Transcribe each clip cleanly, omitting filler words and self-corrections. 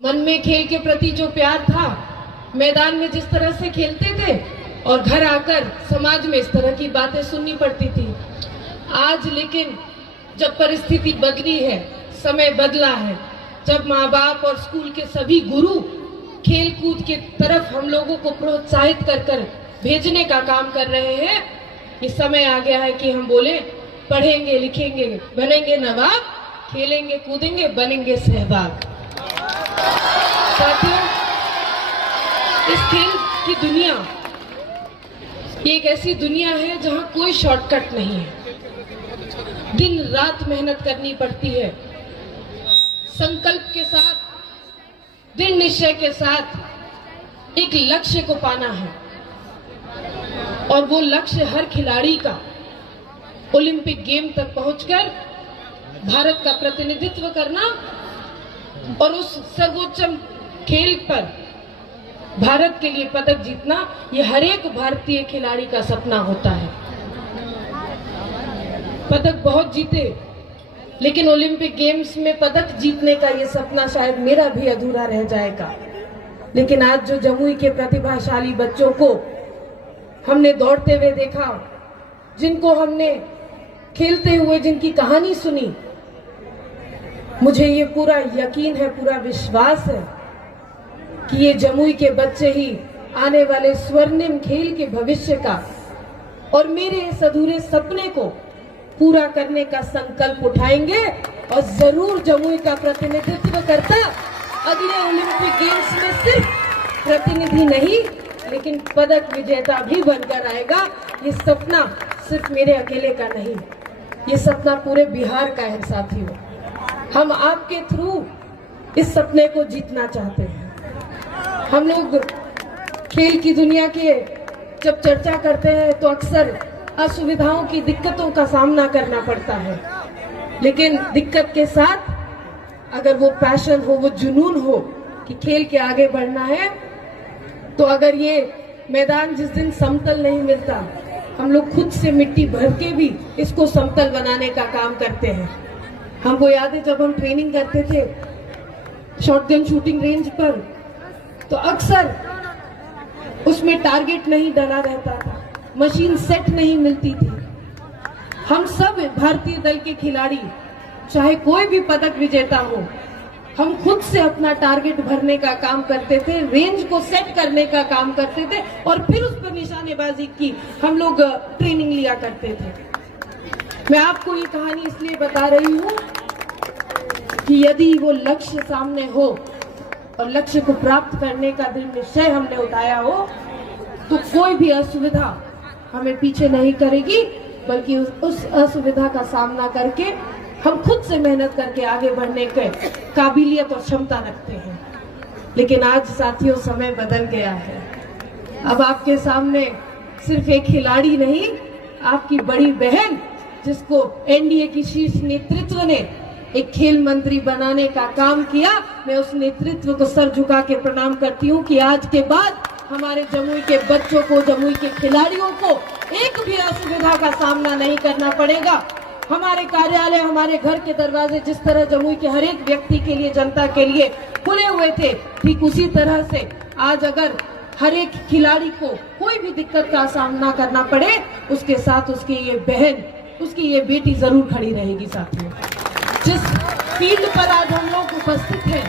मन में खेल के प्रति जो प्यार था, मैदान में जिस तरह से खेलते थे और घर आकर समाज में इस तरह की बातें सुननी पड़ती थी। आज लेकिन जब परिस्थिति बदली है, समय बदला है, जब माँ बाप और स्कूल के सभी गुरु खेल कूद के तरफ हम लोगों को प्रोत्साहित कर भेजने का काम कर रहे हैं, ये समय आ गया है कि हम बोले पढ़ेंगे लिखेंगे बनेंगे नवाब, खेलेंगे कूदेंगे बनेंगे सहवाग। साथियों, इस खेल की दुनिया ये एक ऐसी दुनिया है जहां कोई शॉर्टकट नहीं है। दिन रात मेहनत करनी पड़ती है, संकल्प के साथ, दृढ़ निश्चय के साथ एक लक्ष्य को पाना है। और वो लक्ष्य हर खिलाड़ी का ओलंपिक गेम तक पहुंचकर भारत का प्रतिनिधित्व करना और उस सर्वोच्च खेल पर भारत के लिए पदक जीतना, ये हर एक भारतीय खिलाड़ी का सपना होता है। पदक बहुत जीते, लेकिन ओलंपिक गेम्स में पदक जीतने का ये सपना शायद मेरा भी अधूरा रह जाएगा। लेकिन आज जो जमुई के प्रतिभाशाली बच्चों को हमने दौड़ते हुए देखा, जिनको हमने खेलते हुए जिनकी कहानी सुनी, मुझे ये पूरा यकीन है, पूरा विश्वास है कि ये जमुई के बच्चे ही आने वाले स्वर्णिम खेल के भविष्य का और मेरे इस अधूरे सपने को पूरा करने का संकल्प उठाएंगे और जरूर जमुई का प्रतिनिधित्व करता अगले ओलंपिक गेम्स में सिर्फ प्रतिनिधि नहीं लेकिन पदक विजेता भी बनकर आएगा। ये सपना सिर्फ मेरे अकेले का नहीं, ये सपना पूरे बिहार का है साथियों। हम आपके थ्रू इस सपने को जीतना चाहते हैं। हम लोग खेल की दुनिया के जब चर्चा करते हैं तो अक्सर असुविधाओं की दिक्कतों का सामना करना पड़ता है, लेकिन दिक्कत के साथ अगर वो पैशन हो, वो जुनून हो कि खेल के आगे बढ़ना है, तो अगर ये मैदान जिस दिन समतल नहीं मिलता, हम लोग खुद से मिट्टी भर के भी इसको समतल बनाने का काम करते हैं। हमको याद है जब हम ट्रेनिंग करते थे शॉटगन शूटिंग रेंज पर, तो अक्सर उसमें टारगेट नहीं डला रहता था, मशीन सेट नहीं मिलती थी। हम सब भारतीय दल के खिलाड़ी, चाहे कोई भी पदक विजेता हो, हम खुद से अपना टारगेट भरने का काम करते थे, रेंज को सेट करने का काम करते थे और फिर उस पर निशानेबाजी की हम लोग ट्रेनिंग लिया करते थे। मैं आपको ये कहानी इसलिए बता रही हूँ कि यदि वो लक्ष्य सामने हो और लक्ष्य को प्राप्त करने का दृढ़ निश्चय हमने उठाया हो, तो कोई भी असुविधा हमें पीछे नहीं करेगी, बल्कि उस असुविधा का सामना करके हम खुद से मेहनत करके आगे बढ़ने के काबिलियत और क्षमता रखते हैं। लेकिन आज साथियों समय बदल गया है। अब आपके सामने सिर्फ एक खिलाड़ी नहीं, आपकी बड़ी बहन, जिसको एनडीए की शीर्ष नेतृत्व ने एक खेल मंत्री बनाने का काम किया, मैं उस नेतृत्व को सर झुका के प्रणाम करती हूँ कि आज के बाद हमारे जमुई के बच्चों को, जमुई के खिलाड़ियों को एक भी असुविधा का सामना नहीं करना पड़ेगा। हमारे कार्यालय, हमारे घर के दरवाजे जिस तरह जमुई के हर एक व्यक्ति के लिए, जनता के लिए खुले हुए थे, ठीक उसी तरह से आज अगर हर एक खिलाड़ी को कोई भी दिक्कत का सामना करना पड़े, उसके साथ उसकी ये बहन, उसकी ये बेटी जरूर खड़ी रहेगी। साथियों, जिस फील्ड पर आज हम लोग उपस्थित हैं,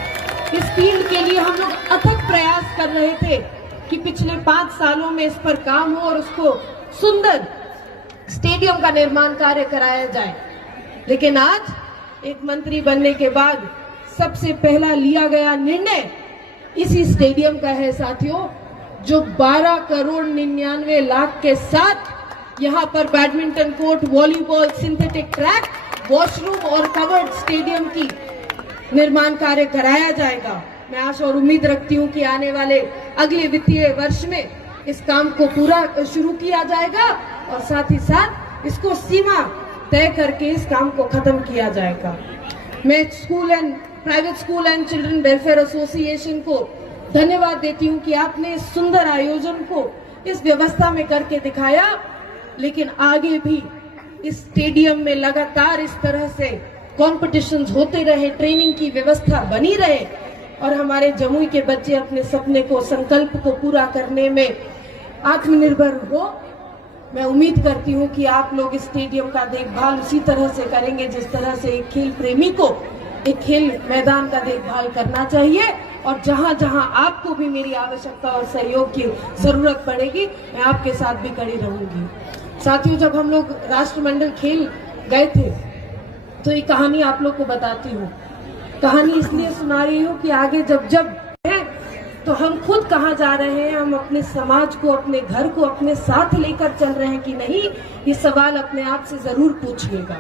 इस फील्ड के लिए हम लोग अथक प्रयास कर रहे थे कि पिछले 5 सालों में इस पर काम हो और उसको सुंदर स्टेडियम का निर्माण कार्य कराया जाए। लेकिन आज एक मंत्री बनने के बाद सबसे पहला लिया गया निर्णय इसी स्टेडियम का है साथियों, जो 12 करोड़ 99 लाख के साथ यहाँ पर badminton court, volleyball, synthetic track, washroom और कवर्ड स्टेडियम की निर्माण कार्य कराया जाएगा। मैं आशा और उम्मीद रखती हूँ कि आने वाले अगले वित्तीय वर्ष में इस काम को पूरा शुरू किया जाएगा और साथ ही साथ इसको सीमा तय करके इस काम को खत्म किया जाएगा। मैं private school and children welfare association को धन्यवाद देती हूँ कि आपने इस सुंदर आयोजन को इस व्यवस्था में करके दिखाया, लेकिन आगे भी इस स्टेडियम में लगातार इस तरह से कॉम्पिटिशन्स होते रहे, ट्रेनिंग की व्यवस्था बनी रहे, और हमारे जमुई के बच्चे अपने सपने को, संकल्प को पूरा करने में आत्मनिर्भर हो। मैं उम्मीद करती हूँ कि आप लोग इस स्टेडियम का देखभाल उसी तरह से करेंगे जिस तरह से एक खेल प्रेमी को एक खेल मैदान का देखभाल करना चाहिए। और जहाँ जहाँ आपको भी मेरी आवश्यकता और सहयोग की जरूरत पड़ेगी, मैं आपके साथ भी खड़ी रहूंगी। साथियों, जब हम लोग राष्ट्रमंडल खेल गए थे तो ये कहानी आप लोग को बताती हूँ। कहानी इसलिए सुना रही हूँ कि आगे जब जब है तो हम खुद कहाँ जा रहे हैं, हम अपने समाज को, अपने घर को अपने साथ लेकर चल रहे हैं कि नहीं, ये सवाल अपने आप से जरूर पूछिएगा।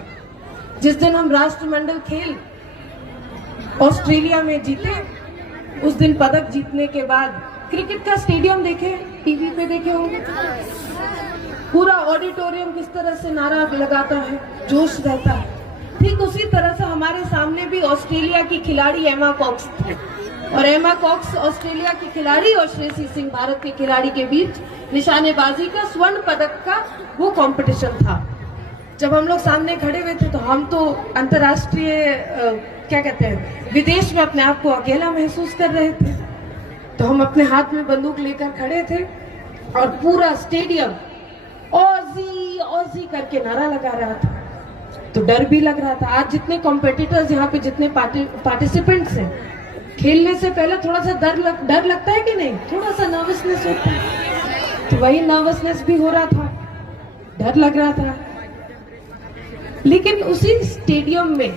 जिस दिन हम राष्ट्रमंडल खेल ऑस्ट्रेलिया में जीते, उस दिन पदक जीतने के बाद क्रिकेट का स्टेडियम देखे, टीवी पे देखे होंगे, पूरा ऑडिटोरियम किस तरह से नारा लगाता है, जोश रहता है। ठीक उसी तरह से हमारे सामने भी ऑस्ट्रेलिया की खिलाड़ी एमा कॉक्स थी, और एमा कॉक्स ऑस्ट्रेलिया की खिलाड़ी और श्रेयसी सिंह भारत के खिलाड़ी के बीच निशानेबाजी का स्वर्ण पदक का वो कंपटीशन था। जब हम लोग सामने खड़े हुए थे तो हम तो अंतर्राष्ट्रीय क्या कहते हैं, विदेश में अपने आप को अकेला महसूस कर रहे थे। तो हम अपने हाथ में बंदूक लेकर खड़े थे और पूरा स्टेडियम ऑजी ऑजी करके नारा लगा रहा था। तो डर भी लग रहा था। आज जितने कॉम्पिटिटर्स यहाँ पे, जितने पार्टिसिपेंट्स हैं, खेलने से पहले थोड़ा सा डर लगता है कि नहीं, थोड़ा सा नर्वसनेस होता है। तो वही नर्वसनेस भी हो रहा था, डर लग रहा था। लेकिन उसी स्टेडियम में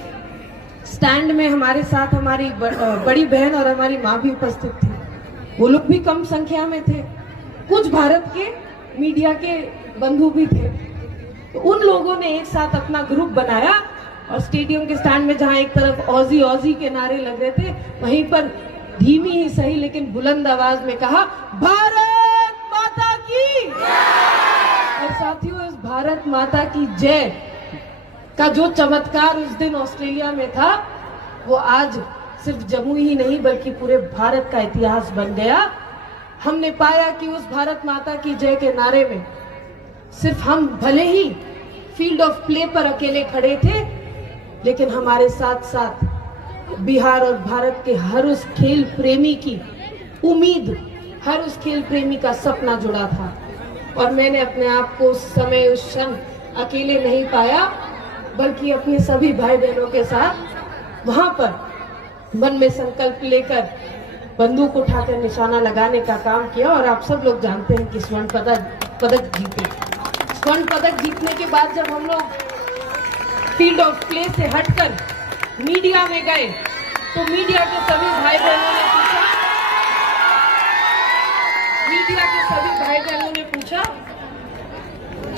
स्टैंड में हमारे साथ हमारी बड़ी बहन और हमारी माँ भी उपस्थित थी। वो लोग भी कम संख्या में थे, कुछ भारत के मीडिया के बंधु भी थे। तो उन लोगों ने एक साथ अपना ग्रुप बनाया और स्टेडियम के स्टैंड में, जहां एक तरफ ऑजी ऑजी के नारे लग रहे थे, वहीं पर धीमी ही सही लेकिन बुलंद आवाज में कहा, भारत माता की। और साथियों, इस भारत माता की जय का जो चमत्कार उस दिन ऑस्ट्रेलिया में था, वो आज सिर्फ जमुई ही नहीं बल्कि पूरे भारत का इतिहास बन गया। हमने पाया कि उस भारत माता की जय के नारे में सिर्फ हम भले ही फील्ड ऑफ प्ले पर अकेले खड़े थे, लेकिन हमारे साथ साथ बिहार और भारत के हर उस खेल प्रेमी की उम्मीद, हर उस खेल प्रेमी का सपना जुड़ा था। और मैंने अपने आप को उस समय, उस क्षण अकेले नहीं पाया, बल्कि अपने सभी भाई बहनों के साथ वहां पर मन में संकल्प लेकर बंदूक उठाकर निशाना लगाने का काम किया। और आप सब लोग जानते हैं कि स्वर्ण पदक जीते। स्वर्ण पदक जीतने के बाद जब हम लोग फील्ड ऑफ प्ले से हटकर मीडिया में गए, तो मीडिया के सभी भाई बहनों ने पूछा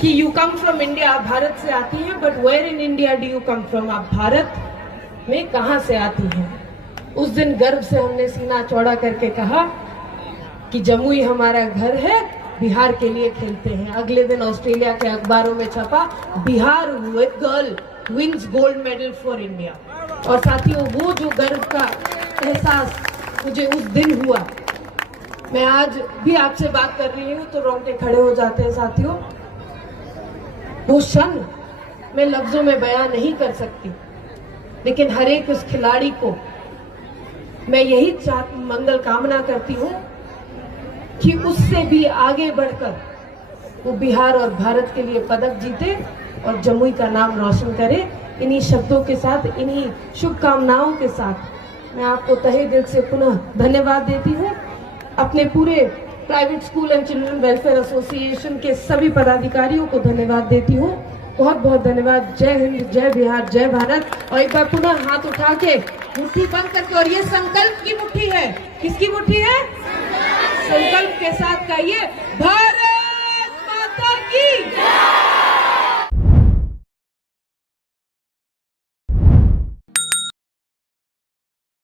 कि यू कम फ्रॉम इंडिया, आप भारत से आती हैं, but where in India do you come from, आप भारत में कहां से आती हैं। उस दिन गर्व से हमने सीना चौड़ा करके कहा कि जमुई हमारा घर है, बिहार के लिए खेलते हैं। अगले दिन ऑस्ट्रेलिया के अखबारों में छपा, Bihar girl wins gold medal for India. और साथियों, वो जो गर्व का एहसास मुझे उस दिन हुआ, मैं आज भी आपसे बात कर रही हूँ तो रोंगटे खड़े हो जाते हैं। साथियों, वो क्षण मैं लफ्जों में बयां नहीं कर सकती, लेकिन हर एक उस खिलाड़ी को मैं यही मंगल कामना करती हूँ कि उससे भी आगे बढ़कर वो बिहार और भारत के लिए पदक जीते और जमुई का नाम रोशन करे। इन्हीं शब्दों के साथ, इन्हीं शुभकामनाओं के साथ मैं आपको तहे दिल से पुनः धन्यवाद देती हूँ। अपने पूरे private school and children welfare association के सभी पदाधिकारियों को धन्यवाद देती हूँ। बहुत बहुत धन्यवाद। जय हिंद, जय बिहार, जय भारत। और एक बार पुनः हाथ उठा के मुट्ठी बंद करके, और ये संकल्प की मुट्ठी है, किसकी मुट्ठी है? संकल्प के साथ कहिए, भारत।